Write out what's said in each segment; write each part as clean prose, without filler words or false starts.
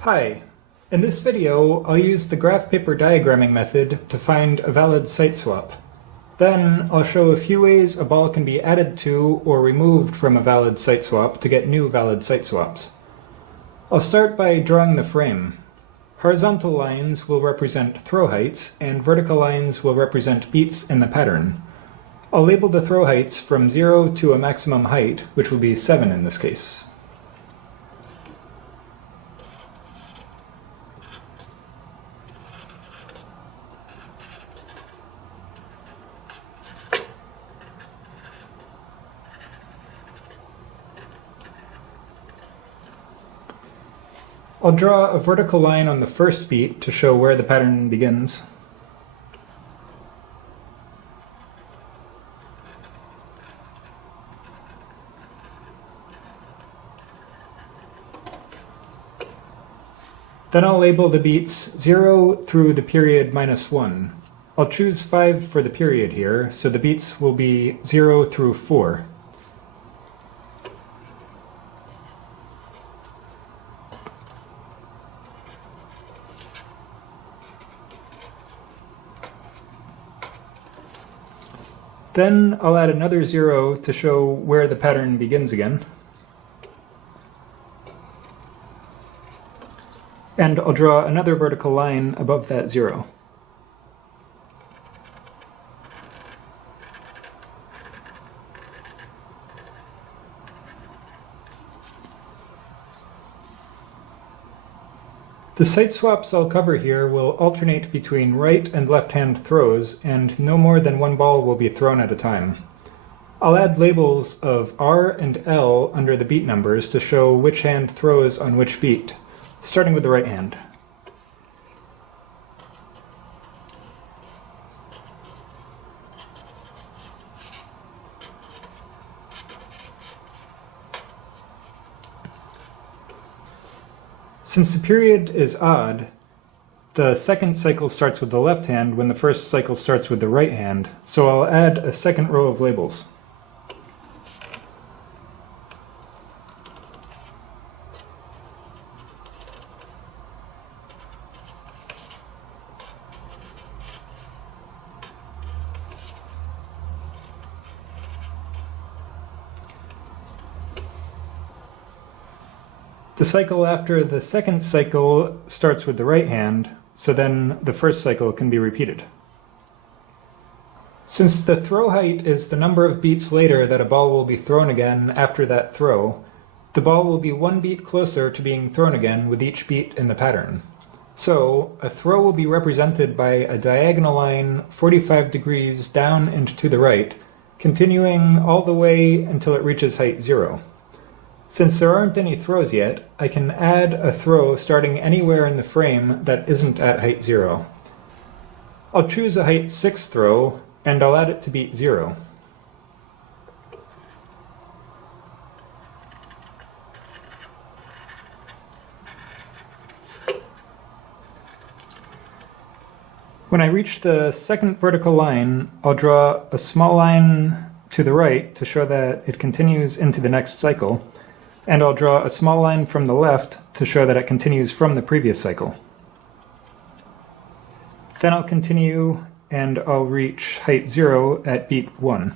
Hi. In this video, I'll use the graph paper diagramming method to find a valid site swap. Then, I'll show a few ways a ball can be added to or removed from a valid site swap to get new valid site swaps. I'll start by drawing the frame. Horizontal lines will represent throw heights, and vertical lines will represent beats in the pattern. I'll label the throw heights from 0 to a maximum height, which will be 7 in this case. I'll draw a vertical line on the first beat to show where the pattern begins. Then I'll label the beats 0 through the period -1. I'll choose 5 for the period here, so the beats will be 0 through 4. Then I'll add another 0 to show where the pattern begins again. And I'll draw another vertical line above that 0. The site swaps I'll cover here will alternate between right and left-hand throws, and no more than one ball will be thrown at a time. I'll add labels of R and L under the beat numbers to show which hand throws on which beat, starting with the right hand. Since the period is odd, the second cycle starts with the left hand when the first cycle starts with the right hand, so I'll add a second row of labels. The cycle after the second cycle starts with the right hand, so then the first cycle can be repeated. Since the throw height is the number of beats later that a ball will be thrown again after that throw, the ball will be one beat closer to being thrown again with each beat in the pattern. So, a throw will be represented by a diagonal line 45 degrees down and to the right, continuing all the way until it reaches height 0. Since there aren't any throws yet, I can add a throw starting anywhere in the frame that isn't at height 0. I'll choose a height 6 throw, and I'll add it to beat 0. When I reach the second vertical line, I'll draw a small line to the right to show that it continues into the next cycle, and I'll draw a small line from the left to show that it continues from the previous cycle. Then I'll continue, and I'll reach height 0 at beat 1.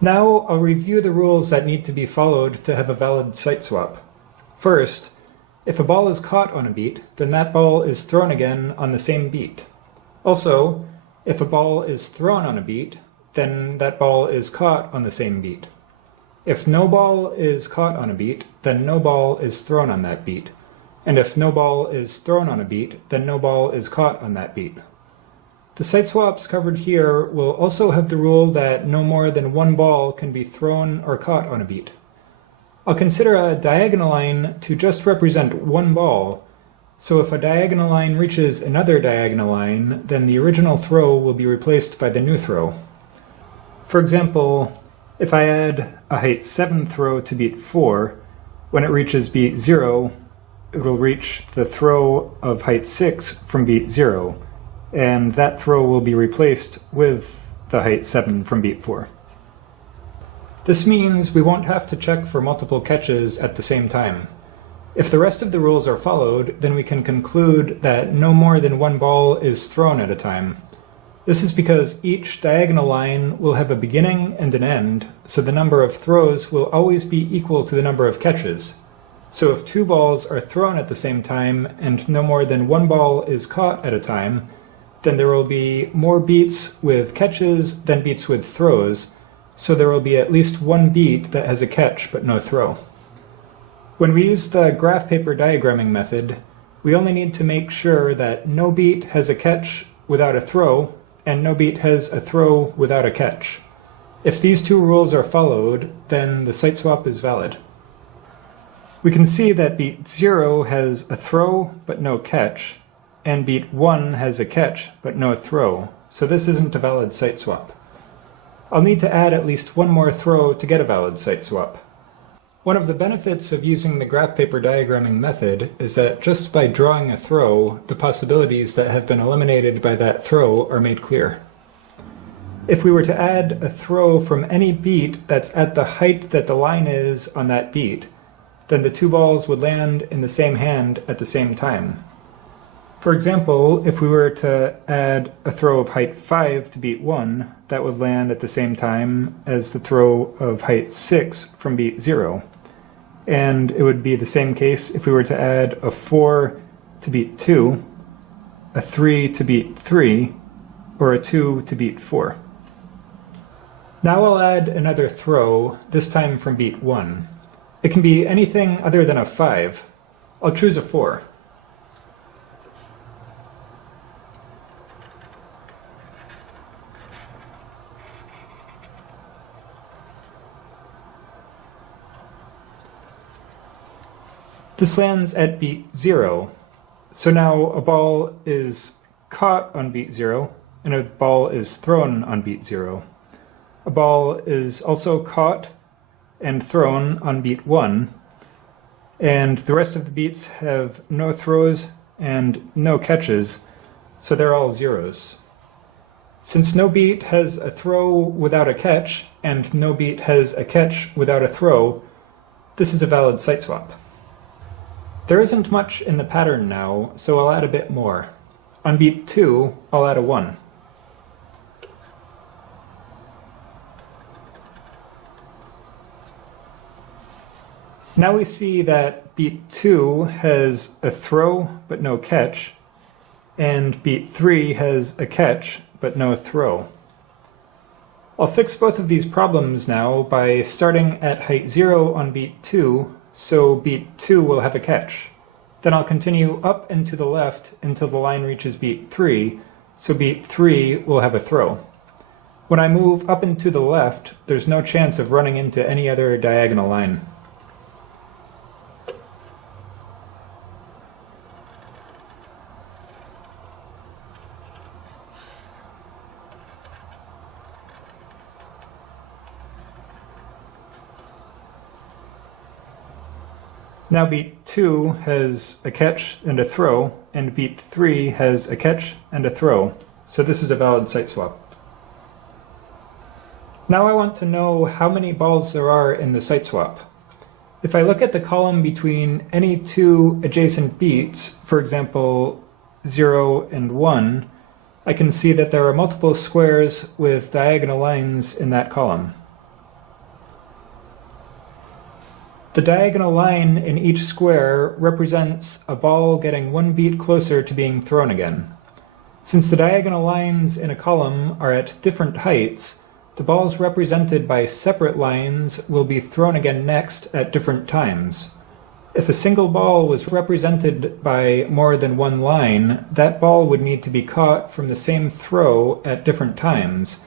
Now I'll review the rules that need to be followed to have a valid site swap. First, if a ball is caught on a beat, then that ball is thrown again on the same beat. Also, if a ball is thrown on a beat, then that ball is caught on the same beat. If no ball is caught on a beat, then no ball is thrown on that beat. And if no ball is thrown on a beat, then no ball is caught on that beat. The site swaps covered here will also have the rule that no more than one ball can be thrown or caught on a beat. I'll consider a diagonal line to just represent one ball, so if a diagonal line reaches another diagonal line, then the original throw will be replaced by the new throw. For example, if I add a height 7 throw to beat 4, when it reaches beat 0, it will reach the throw of height 6 from beat 0, and that throw will be replaced with the height 7 from beat 4. This means we won't have to check for multiple catches at the same time. If the rest of the rules are followed, then we can conclude that no more than one ball is thrown at a time. This is because each diagonal line will have a beginning and an end, so the number of throws will always be equal to the number of catches. So if two balls are thrown at the same time and no more than one ball is caught at a time, then there will be more beats with catches than beats with throws, so there will be at least one beat that has a catch but no throw. When we use the graph paper diagramming method, we only need to make sure that no beat has a catch without a throw, and no beat has a throw without a catch. If these two rules are followed, then the siteswap is valid. We can see that beat 0 has a throw but no catch, and beat 1 has a catch but no throw, so this isn't a valid siteswap. I'll need to add at least one more throw to get a valid siteswap. One of the benefits of using the graph paper diagramming method is that just by drawing a throw, the possibilities that have been eliminated by that throw are made clear. If we were to add a throw from any beat that's at the height that the line is on that beat, then the two balls would land in the same hand at the same time. For example, if we were to add a throw of height 5 to beat 1, that would land at the same time as the throw of height 6 from beat 0. And it would be the same case if we were to add a 4 to beat 2, a 3 to beat 3, or a 2 to beat 4. Now I'll add another throw, this time from beat 1. It can be anything other than a 5. I'll choose a 4. This lands at beat 0, so now a ball is caught on beat 0, and a ball is thrown on beat 0. A ball is also caught and thrown on beat 1, and the rest of the beats have no throws and no catches, so they're all zeros. Since no beat has a throw without a catch, and no beat has a catch without a throw, this is a valid siteswap. There isn't much in the pattern now, so I'll add a bit more. On beat 2, I'll add a 1. Now we see that beat 2 has a throw but no catch, and beat 3 has a catch but no throw. I'll fix both of these problems now by starting at height 0 on beat 2, so beat 2 will have a catch. Then I'll continue up and to the left until the line reaches beat 3, so beat 3 will have a throw. When I move up and to the left, there's no chance of running into any other diagonal line. Now beat 2 has a catch and a throw, and beat 3 has a catch and a throw, so this is a valid siteswap. Now I want to know how many balls there are in the siteswap. If I look at the column between any two adjacent beats, for example 0 and 1, I can see that there are multiple squares with diagonal lines in that column. The diagonal line in each square represents a ball getting one beat closer to being thrown again. Since the diagonal lines in a column are at different heights, the balls represented by separate lines will be thrown again next at different times. If a single ball was represented by more than one line, that ball would need to be caught from the same throw at different times,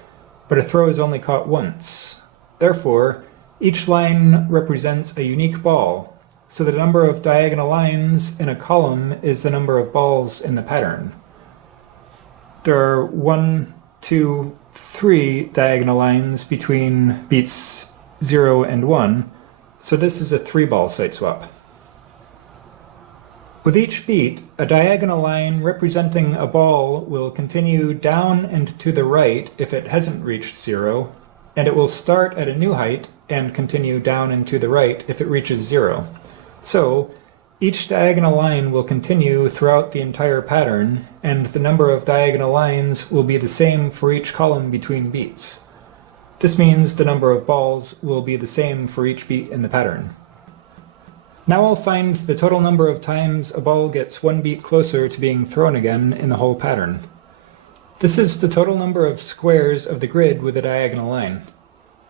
but a throw is only caught once. Therefore, each line represents a unique ball, so the number of diagonal lines in a column is the number of balls in the pattern. There are 1, 2, 3 diagonal lines between beats 0 and 1, so this is a 3-ball siteswap. With each beat, a diagonal line representing a ball will continue down and to the right if it hasn't reached 0, and it will start at a new height and continue down and to the right if it reaches 0. So, Each diagonal line will continue throughout the entire pattern, and the number of diagonal lines will be the same for each column between beats. This means the number of balls will be the same for each beat in the pattern. Now I'll find the total number of times a ball gets one beat closer to being thrown again in the whole pattern. This is the total number of squares of the grid with a diagonal line.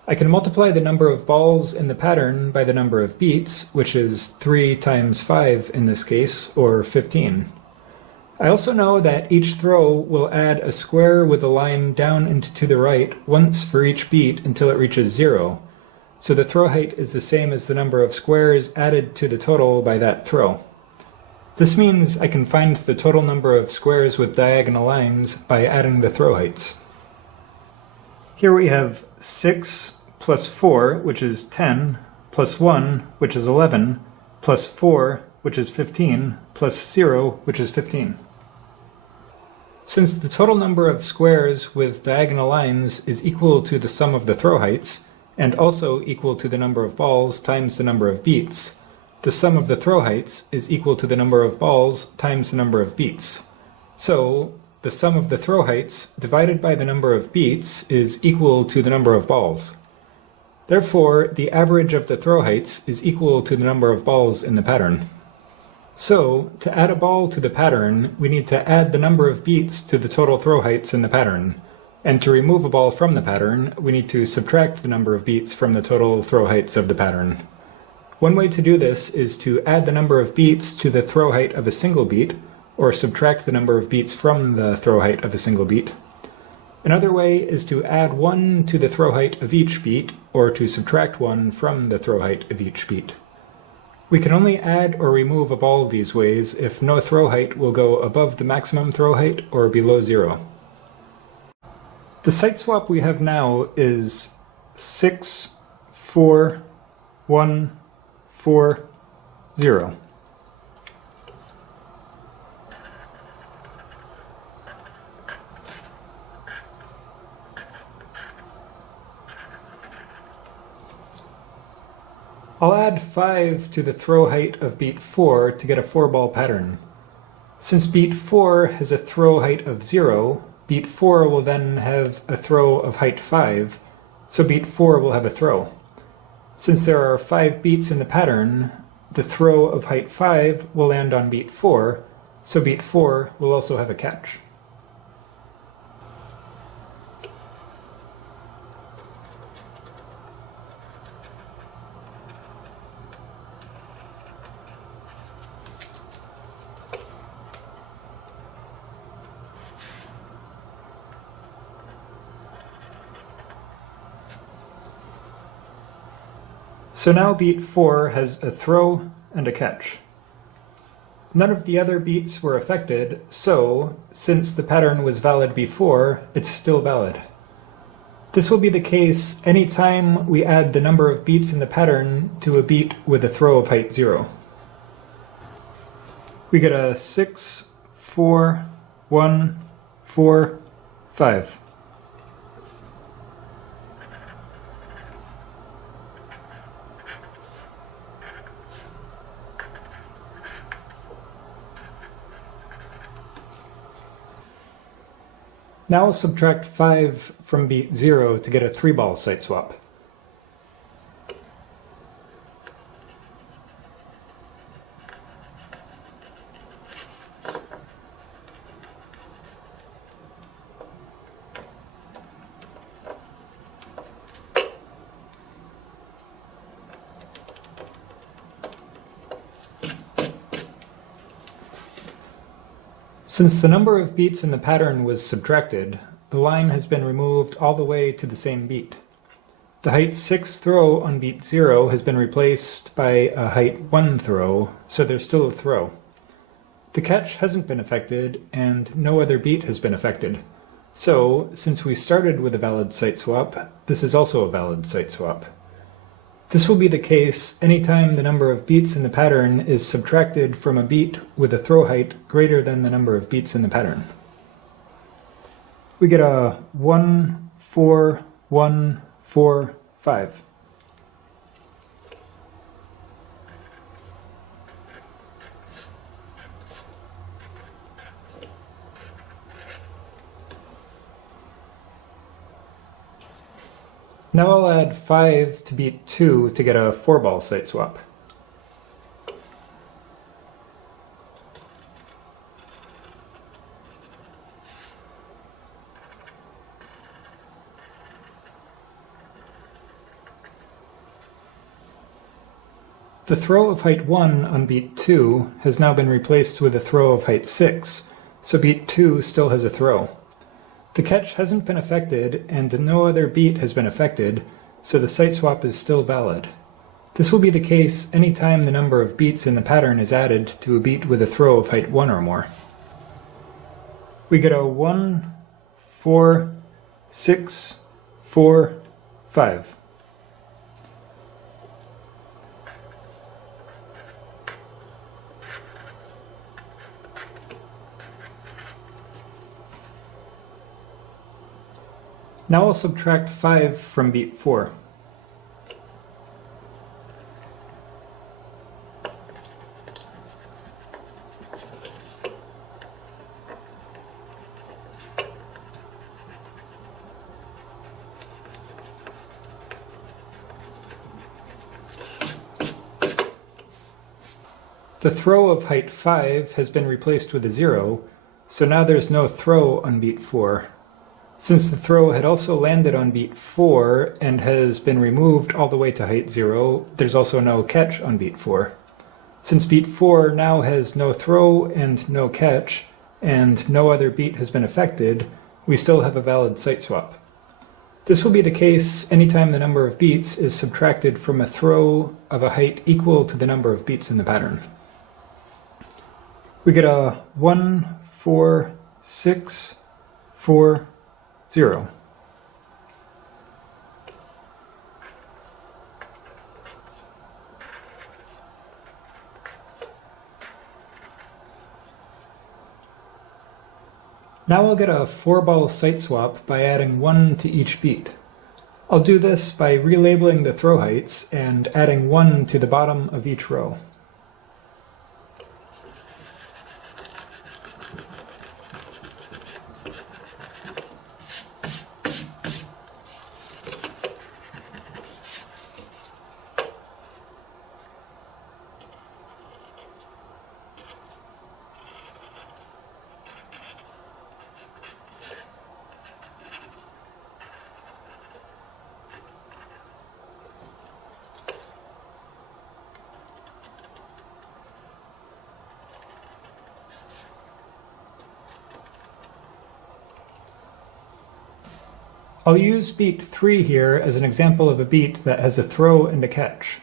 I can multiply the number of balls in the pattern by the number of beats, which is 3 times 5 in this case, or 15. I also know that each throw will add a square with a line down and to the right once for each beat until it reaches 0, so the throw height is the same as the number of squares added to the total by that throw. This means I can find the total number of squares with diagonal lines by adding the throw heights. Here we have 6 plus 4, which is 10, plus 1, which is 11, plus 4, which is 15, plus 0, which is 15. Since the total number of squares with diagonal lines is equal to the sum of the throw heights, and also equal to the number of balls times the number of beats, the sum of the throw heights is equal to the number of balls times the number of beats. So, the sum of the throw heights divided by the number of beats is equal to the number of balls. Therefore, the average of the throw heights is equal to the number of balls in the pattern. So, to add a ball to the pattern, we need to add the number of beats to the total throw heights in the pattern. And to remove a ball from the pattern, we need to subtract the number of beats from the total throw heights of the pattern. One way to do this is to add the number of beats to the throw height of a single beat, or subtract the number of beats from the throw height of a single beat. Another way is to add 1 to the throw height of each beat, or to subtract 1 from the throw height of each beat. We can only add or remove a ball these ways if no throw height will go above the maximum throw height or below 0. The siteswap we have now is 6, 4, 1, 4, 0. I'll add 5 to the throw height of beat 4 to get a 4-ball pattern. Since beat 4 has a throw height of 0, beat 4 will then have a throw of height 5, so beat 4 will have a throw. Since there are 5 beats in the pattern, the throw of height 5 will land on beat 4, so beat 4 will also have a catch. So now beat 4 has a throw and a catch. None of the other beats were affected, so, since the pattern was valid before, it's still valid. This will be the case any time we add the number of beats in the pattern to a beat with a throw of height 0. We get a 6, 4, 1, 4, 5. Now I'll subtract 5 from beat 0 to get a 3-ball siteswap. Since the number of beats in the pattern was subtracted, the line has been removed all the way to the same beat. The height 6 throw on beat 0 has been replaced by a height 1 throw, so there's still a throw. The catch hasn't been affected, and no other beat has been affected. So, since we started with a valid siteswap, this is also a valid siteswap. This will be the case anytime the number of beats in the pattern is subtracted from a beat with a throw height greater than the number of beats in the pattern. We get a 1, 4, 1, 4, 5. Now I'll add 5 to beat 2 to get a 4-ball siteswap. The throw of height 1 on beat 2 has now been replaced with a throw of height 6, so beat 2 still has a throw. The catch hasn't been affected, and no other beat has been affected, so the siteswap is still valid. This will be the case anytime the number of beats in the pattern is added to a beat with a throw of height 1 or more. We get a 1, 4, 6, 4, 5. Now I'll subtract 5 from beat 4. The throw of height 5 has been replaced with a 0, so now there's no throw on beat 4. Since the throw had also landed on beat 4 and has been removed all the way to height 0, there's also no catch on beat 4. Since beat 4 now has no throw and no catch, and no other beat has been affected, we still have a valid siteswap. This will be the case anytime the number of beats is subtracted from a throw of a height equal to the number of beats in the pattern. We get a 1, 4, 6, 4, 0. Now I'll get a 4-ball siteswap by adding 1 to each beat. I'll do this by relabeling the throw heights and adding 1 to the bottom of each row. I'll use beat 3 here as an example of a beat that has a throw and a catch.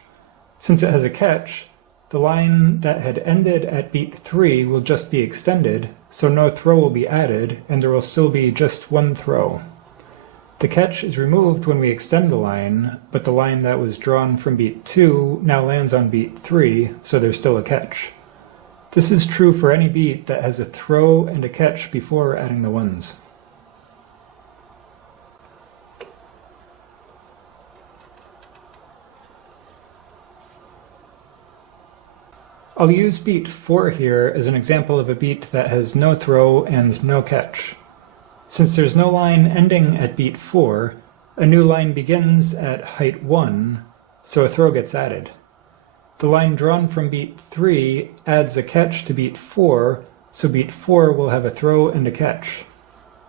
Since it has a catch, the line that had ended at beat 3 will just be extended, so no throw will be added, and there will still be just one throw. The catch is removed when we extend the line, but the line that was drawn from beat 2 now lands on beat 3, so there's still a catch. This is true for any beat that has a throw and a catch before adding the ones. I'll use beat 4 here as an example of a beat that has no throw and no catch. Since there's no line ending at beat 4, a new line begins at height 1, so a throw gets added. The line drawn from beat 3 adds a catch to beat 4, so beat 4 will have a throw and a catch.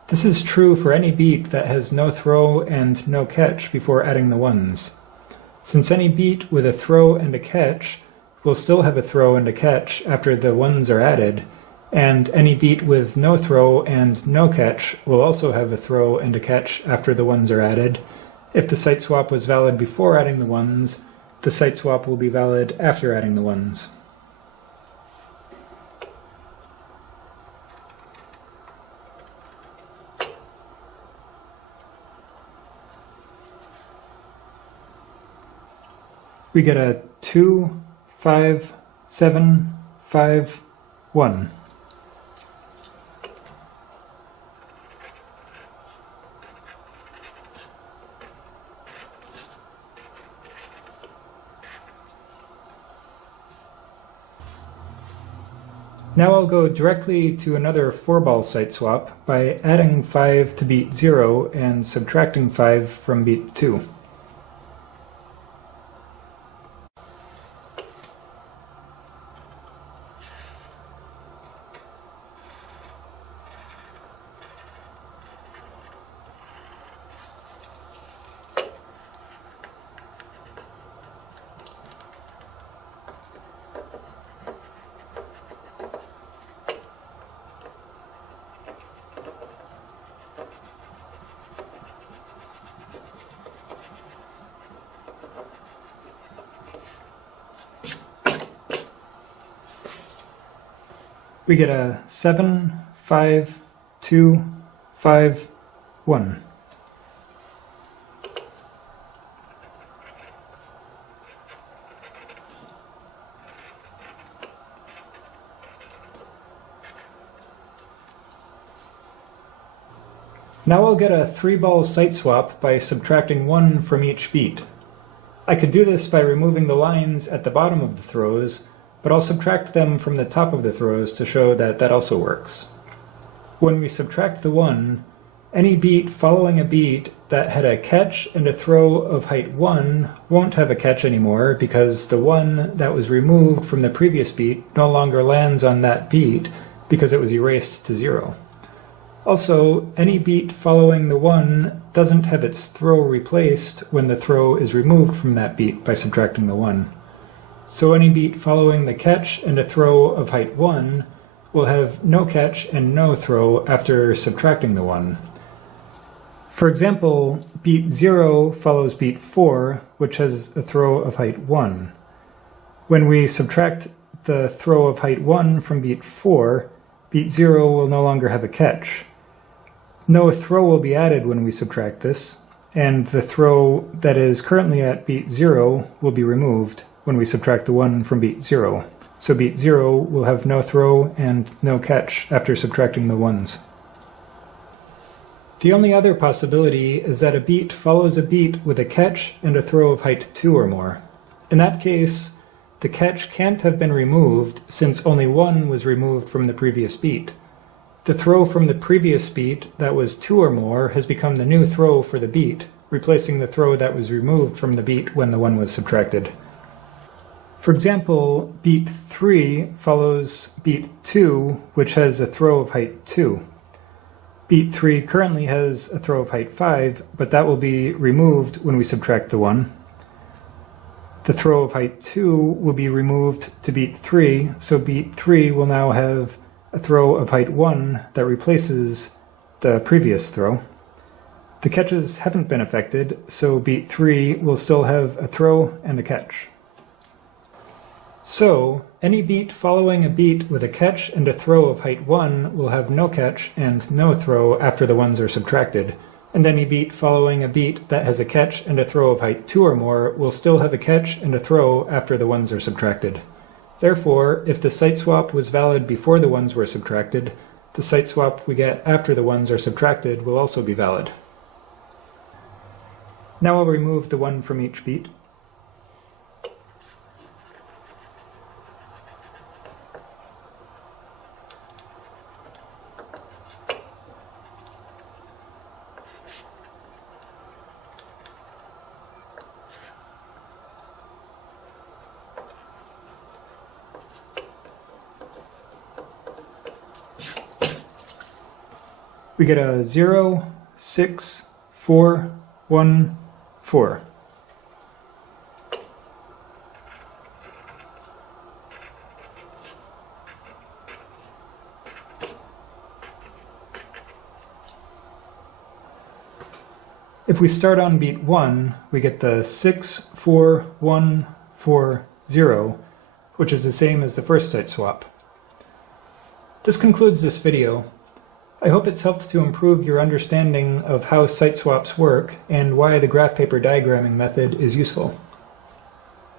This is true for any beat that has no throw and no catch before adding the ones. Since any beat with a throw and a catch will still have a throw and a catch after the ones are added, and any beat with no throw and no catch will also have a throw and a catch after the ones are added. If the siteswap was valid before adding the ones, the siteswap will be valid after adding the ones. We get a 2, 5, 7, 5, 1. Now I'll go directly to another 4-ball siteswap by adding 5 to beat 0 and subtracting 5 from beat 2. we get a 7, 5, 2, 5, 1. Now I'll get a 3-ball siteswap by subtracting 1 from each beat. I could do this by removing the lines at the bottom of the throws, but I'll subtract them from the top of the throws to show that that also works. When we subtract the 1, any beat following a beat that had a catch and a throw of height 1 won't have a catch anymore because the 1 that was removed from the previous beat no longer lands on that beat because it was erased to 0. Also, any beat following the 1 doesn't have its throw replaced when the throw is removed from that beat by subtracting the 1. So any beat following the catch and a throw of height 1 will have no catch and no throw after subtracting the 1. For example, beat 0 follows beat 4, which has a throw of height 1. When we subtract the throw of height 1 from beat 4, beat 0 will no longer have a catch. No throw will be added when we subtract this, and the throw that is currently at beat 0 will be removed when we subtract the 1 from beat 0. So beat 0 will have no throw and no catch after subtracting the 1s. The only other possibility is that a beat follows a beat with a catch and a throw of height 2 or more. In that case, the catch can't have been removed since only 1 was removed from the previous beat. The throw from the previous beat that was 2 or more has become the new throw for the beat, replacing the throw that was removed from the beat when the 1 was subtracted. For example, beat 3 follows beat 2, which has a throw of height 2. Beat 3 currently has a throw of height 5, but that will be removed when we subtract the 1. The throw of height 2 will be removed to beat 3, so beat 3 will now have a throw of height 1 that replaces the previous throw. The catches haven't been affected, so beat 3 will still have a throw and a catch. So, any beat following a beat with a catch and a throw of height 1 will have no catch and no throw after the 1s are subtracted, and any beat following a beat that has a catch and a throw of height 2 or more will still have a catch and a throw after the 1s are subtracted. Therefore, if the siteswap was valid before the 1s were subtracted, the siteswap we get after the 1s are subtracted will also be valid. Now I'll remove the 1 from each beat. We get a 0, 6, 4, 1, 4. If we start on beat 1, we get the 6, 4, 1, 4, 0, which is the same as the first siteswap. This concludes this video. I hope it's helped to improve your understanding of how siteswaps work and why the graph paper diagramming method is useful.